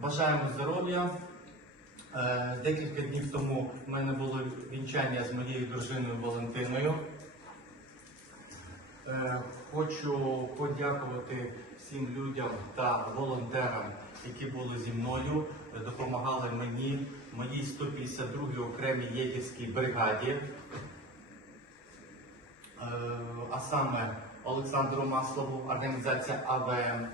Бажаємо здоров'я. Е, Декілька днів тому в мене було вінчання з моєю дружиною Валентиною. Е, Хочу подякувати всім людям та волонтерам, які були зі мною, допомагали мені, моїй 152-й окремій єгерській бригаді, Е, а саме Олександру Маслову, організація АВМ,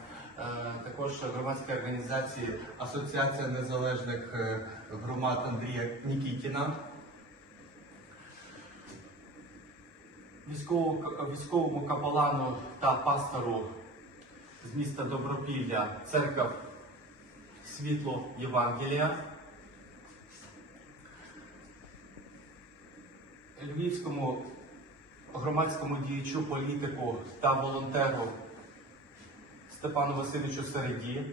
також громадська організація Асоціація незалежних е, громад Андрія Нікітіна. Військовому капелану та пастору з міста Добропілля церква Світло Євангелія, Львівському громадському діячу, політику та волонтеру Степану Васильовичу Середі,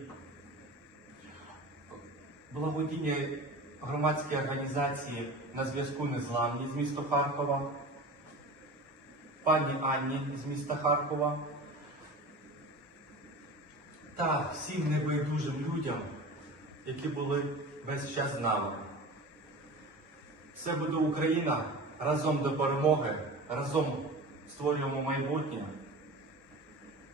благодійній громадській організації на зв'язку Незламні з міста Харкова пані Анні з міста Харкова та всім небайдужим людям, які були весь час з нами. Все буде Україна разом до перемоги, разом створюємо майбутнє.